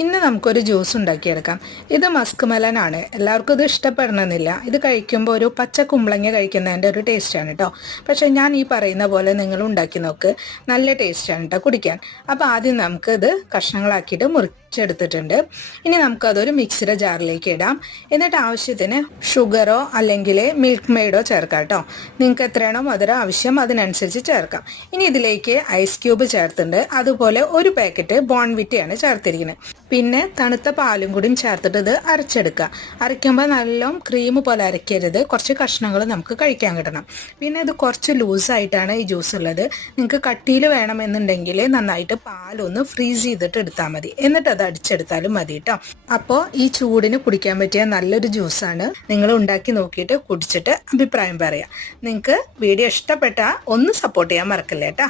ഇന്ന് നമുക്കൊരു ജ്യൂസ് ഉണ്ടാക്കിയെടുക്കാം. ഇത് മസ്ക് മെലനാണ്. എല്ലാവർക്കും ഇത് ഇഷ്ടപ്പെടണമെന്നില്ല. ഇത് കഴിക്കുമ്പോൾ ഒരു പച്ച കുമ്പളങ്ങ കഴിക്കുന്നതിൻ്റെ ഒരു ടേസ്റ്റാണ് കേട്ടോ. പക്ഷേ ഞാൻ ഈ പറയുന്ന പോലെ നിങ്ങൾ ഉണ്ടാക്കി നോക്ക്, നല്ല ടേസ്റ്റാണ് കേട്ടോ കുടിക്കാൻ. അപ്പോൾ ആദ്യം നമുക്ക് ഇത് കഷ്ണങ്ങളാക്കിയിട്ട് മുറിച്ചെടുത്തിട്ടുണ്ട്. ഇനി നമുക്കതൊരു മിക്സിയുടെ ജാറിലേക്ക് ഇടാം. എന്നിട്ട് ആവശ്യത്തിന് ഷുഗറോ അല്ലെങ്കിൽ മിൽക്ക് മെയ്ഡോ ചേർക്കാം കേട്ടോ. നിങ്ങൾക്ക് എത്രയാണോ മധുരം ആവശ്യം അതിനനുസരിച്ച് ചേർക്കാം. ഇനി ഇതിലേക്ക് ഐസ് ക്യൂബ് ചേർത്തിട്ടുണ്ട്. അതുപോലെ ഒരു പാക്കറ്റ് ബോൺവിറ്റയാണ് ചേർത്തിരിക്കുന്നത്. പിന്നെ തണുത്ത പാലും കൂടിയും ചേർത്തിട്ട് ഇത് അരച്ചെടുക്കുക. അരയ്ക്കുമ്പോൾ നല്ലോണം ക്രീം പോലെ അരയ്ക്കരുത്, കുറച്ച് കഷ്ണങ്ങൾ നമുക്ക് കഴിക്കാൻ കിട്ടണം. പിന്നെ ഇത് കുറച്ച് ലൂസായിട്ടാണ് ഈ ജ്യൂസ് ഉള്ളത്. നിങ്ങൾക്ക് കട്ടിയിൽ വേണമെന്നുണ്ടെങ്കിൽ നന്നായിട്ട് പാലൊന്ന് ഫ്രീസ് ചെയ്തിട്ട് എടുത്താൽ മതി, എന്നിട്ട് അത് അടിച്ചെടുത്താലും മതി കേട്ടോ. അപ്പോൾ ഈ ചൂടിന് കുടിക്കാൻ പറ്റിയ നല്ലൊരു ജ്യൂസാണ്. നിങ്ങൾ ഉണ്ടാക്കി നോക്കിയിട്ട് കുടിച്ചിട്ട് അഭിപ്രായം പറയാം. നിങ്ങൾക്ക് വീഡിയോ ഇഷ്ടപ്പെട്ടാൽ ഒന്ന് സപ്പോർട്ട് ചെയ്യാൻ മറക്കല്ലേ കേട്ടോ.